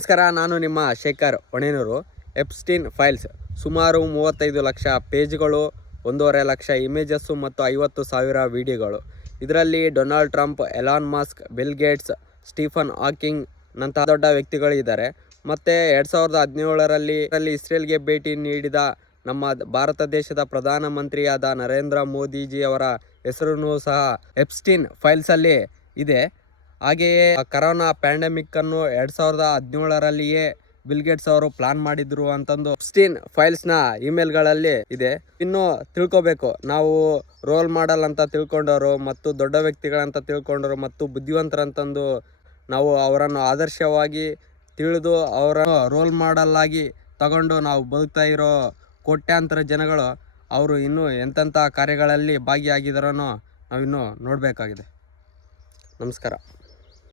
ನಮಸ್ಕಾರ, ನಾನು ನಿಮ್ಮ ಶೇಖರ್ ಹೊಣೆನೂರು. ಎಪ್ಸ್ಟೀನ್ ಫೈಲ್ಸ್ ಸುಮಾರು 35 ಲಕ್ಷ ಪೇಜ್ಗಳು, 1.5 ಲಕ್ಷ ಇಮೇಜಸ್ಸು ಮತ್ತು 50,000 ವಿಡಿಯೋಗಳು. ಇದರಲ್ಲಿ Donald Trump, Elon Musk, Bill Gates, Stephen Hawking ನಂತಹ ದೊಡ್ಡ ವ್ಯಕ್ತಿಗಳು ಇದ್ದಾರೆ. ಮತ್ತು 2017ರಲ್ಲಿ ಇಸ್ರೇಲ್ಗೆ ಭೇಟಿ ನೀಡಿದ ನಮ್ಮ ಭಾರತ ದೇಶದ ಪ್ರಧಾನಮಂತ್ರಿಯಾದ ನರೇಂದ್ರ ಮೋದಿಜಿಯವರ ಹೆಸರು ಸಹ ಎಪ್ಸ್ಟೀನ್ ಫೈಲ್ಸಲ್ಲಿ ಇದೆ. ಹಾಗೆಯೇ ಕರೋನಾ ಪ್ಯಾಂಡಮಿಕ್ಕನ್ನು 2017ರಲ್ಲಿಯೇ ಬಿಲ್ ಗೇಟ್ಸ್ ಅವರು ಪ್ಲಾನ್ ಮಾಡಿದ್ರು ಅಂತಂದು ಎಪ್ಸ್ಟೀನ್ ಫೈಲ್ಸ್ನ ಇಮೇಲ್ಗಳಲ್ಲಿ ಇದೆ. ಇನ್ನು ತಿಳ್ಕೊಬೇಕು, ನಾವು ರೋಲ್ ಮಾಡಲ್ ಅಂತ ತಿಳ್ಕೊಂಡವರು ಮತ್ತು ದೊಡ್ಡ ವ್ಯಕ್ತಿಗಳಂತ ತಿಳ್ಕೊಂಡವರು ಮತ್ತು ಬುದ್ಧಿವಂತರಂತಂದು ನಾವು ಅವರನ್ನು ಆದರ್ಶವಾಗಿ ತಿಳಿದು ಅವರ ರೋಲ್ ಮಾಡಲ್ ಆಗಿ ತಗೊಂಡು ನಾವು ಬದುಕ್ತಾ ಇರೋ ಕೋಟ್ಯಾಂತರ ಜನಗಳು ಅವರು ಇನ್ನೂ ಎಂತೆಂಥ ಕಾರ್ಯಗಳಲ್ಲಿ ಭಾಗಿಯಾಗಿದ್ದಾರೋ ನಾವಿನ್ನೂ ನೋಡಬೇಕಾಗಿದೆ. ನಮಸ್ಕಾರ.